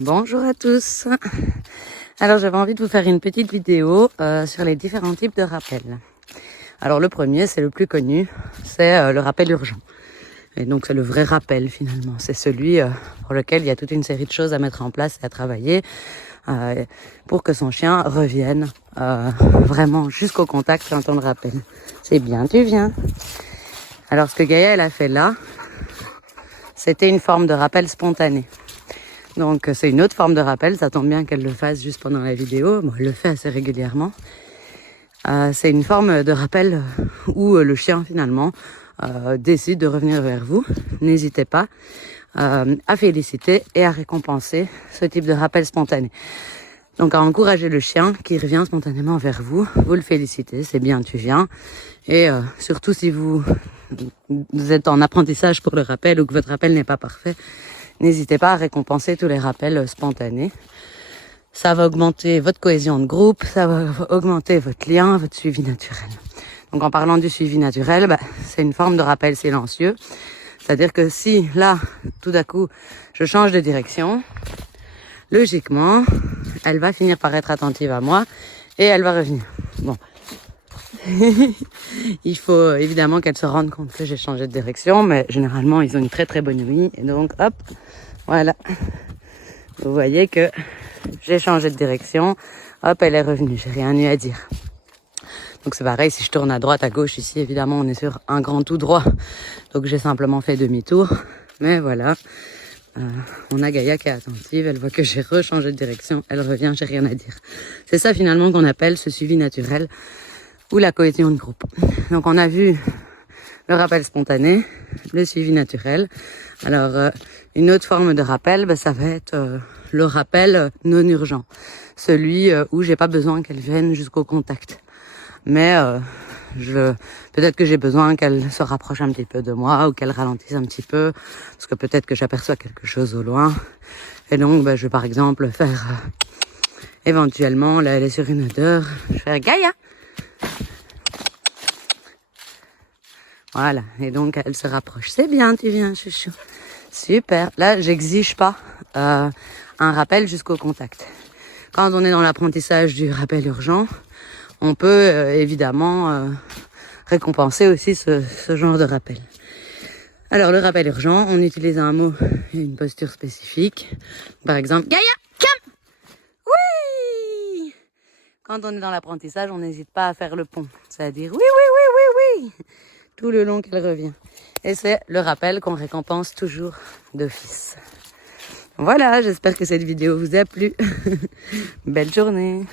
Bonjour à tous. Alors j'avais envie de vous faire une petite vidéo sur les différents types de rappels. Alors le premier, c'est le plus connu, c'est le rappel urgent. Et donc c'est le vrai rappel finalement. C'est celui pour lequel il y a toute une série de choses à mettre en place et à travailler pour que son chien revienne vraiment jusqu'au contact quand on le rappelle. C'est bien, tu viens. Alors ce que Gaïa elle a fait là, c'était une forme de rappel spontané. Donc c'est une autre forme de rappel, ça tombe bien qu'elle le fasse juste pendant la vidéo, bon, elle le fait assez régulièrement. C'est une forme de rappel où le chien finalement décide de revenir vers vous. N'hésitez pas à féliciter et à récompenser ce type de rappel spontané. Donc à encourager le chien qui revient spontanément vers vous, vous le félicitez, c'est bien, tu viens. Et surtout si vous êtes en apprentissage pour le rappel ou que votre rappel n'est pas parfait, n'hésitez pas à récompenser tous les rappels spontanés. Ça va augmenter votre cohésion de groupe, ça va augmenter votre lien, votre suivi naturel. Donc en parlant du suivi naturel, c'est une forme de rappel silencieux. C'est-à-dire que si là, tout d'un coup, je change de direction, logiquement, elle va finir par être attentive à moi et elle va revenir. Bon. Il faut évidemment qu'elle se rende compte que j'ai changé de direction, mais généralement, ils ont une très très bonne ouïe. Et donc, hop, voilà. Vous voyez que j'ai changé de direction. Hop, elle est revenue. J'ai rien eu à dire. Donc c'est pareil, si je tourne à droite, à gauche, ici, évidemment, on est sur un grand tout droit. Donc j'ai simplement fait demi-tour. Mais voilà. On a Gaïa qui est attentive, elle voit que j'ai rechangé de direction, elle revient, j'ai rien à dire. C'est ça finalement qu'on appelle ce suivi naturel ou la cohésion de groupe. Donc on a vu le rappel spontané, le suivi naturel. Alors une autre forme de rappel, ça va être le rappel non urgent. Celui où j'ai pas besoin qu'elle vienne jusqu'au contact. Mais peut-être que j'ai besoin qu'elle se rapproche un petit peu de moi ou qu'elle ralentisse un petit peu parce que peut-être que j'aperçois quelque chose au loin. Et donc, je vais par exemple faire éventuellement, là elle est sur une odeur, je vais faire Gaïa. Voilà, et donc elle se rapproche. C'est bien, tu viens, chouchou. Super. Là, j'exige pas un rappel jusqu'au contact. Quand on est dans l'apprentissage du rappel urgent, on peut évidemment récompenser aussi ce genre de rappel. Alors le rappel urgent, on utilise un mot et une posture spécifique. Par exemple, Gaïa, come! Oui! Quand on est dans l'apprentissage, on n'hésite pas à faire le pont. C'est-à-dire oui, oui, oui, oui, oui! Tout le long qu'elle revient. Et c'est le rappel qu'on récompense toujours d'office. Voilà, j'espère que cette vidéo vous a plu. Belle journée!